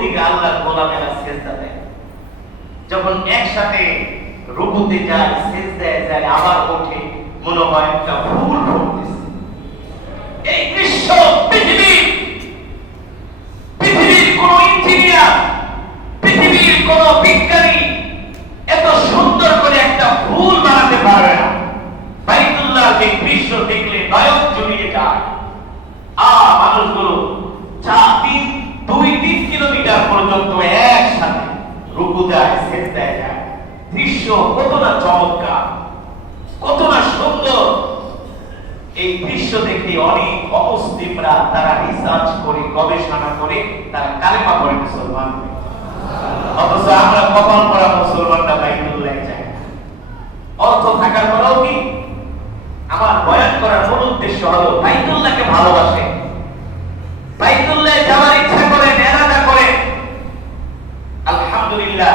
দিকে আল্লাহর গোলামেরা সিজদা দেয়, যখন একসাথে রুকুতে যায়, সিজদায় যায়, আবার ওঠে, মনে হয় একটা ফুল ফুটতেছে। এই দৃশ্য পৃথিবীর কোন ইঞ্জিনিয়ার, পৃথিবীর কোন বিজ্ঞানী এত সুন্দর করে একটা ফুল বানাতে পারবে না। বাইতুল্লাহ এই দৃশ্য দেখলে নয়ন জুড়িয়ে যায়। মানুষগুলো 2-3 কিলোমিটার পর্যন্ত একসাথে রুকু দেয়, সিজদায় যায়। দৃশ্য কতটা চমৎকার, কতটা সুন্দর। এই দৃশ্য দেখে অনেক অমুসলিমরা তারা রিসার্চ করে, গবেষণা করে তারা কালেমা পড়ে মুসলমান হয়। অথচ আমরা কপাল পড়া মুসলমানরা বাইতুল্লাহ যাই। অর্থ থাকার পরেও কি আমার বয়ান করার মূল উদ্দেশ্য হলো বাইতুল্লাহকে ভালোবাসে, বাইতুল্লাহ যাওয়ার ইচ্ছা করে, নেরাদা করে। আলহামদুলিল্লাহ,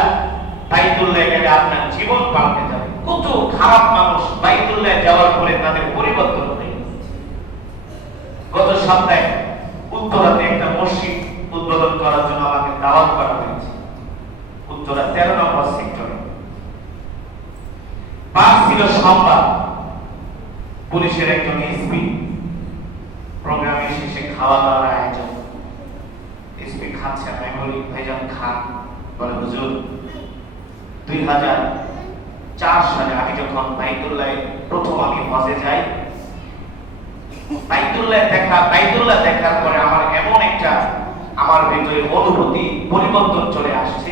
বাইতুল্লাহ গেলে আপনার জীবন পাল্টে যাবে। কত খারাপ মানুষ বাইতুল্লাহ যাওয়ার পরে তাদের পরিবর্তন হয়ে গেছে। গত সপ্তাহে উত্তরাতে একটা মসজিদ উদ্বোধন করার জন্য আমাকে দাওয়াত করা হয়েছে, উত্তরা 13 নম্বর সেক্টরে। পাঁচ ছিল সোমবার, পুলিশের একজন এসপি প্রোগ্রামের শেষে খাওয়া দাওয়ার আয়োজন। এসপি খাচ্ছেন, আমি বলি ভাইজান খান। বলে হুজুর 2004 সালে আমি যখন বাইতুল্লাহ প্রথম আমি হজে যাই, বাইতুল্লাহ দেখার পরে আমার এমন একটা আমার ভিতরে অনুভূতি পরিবর্তন চলে আসছে।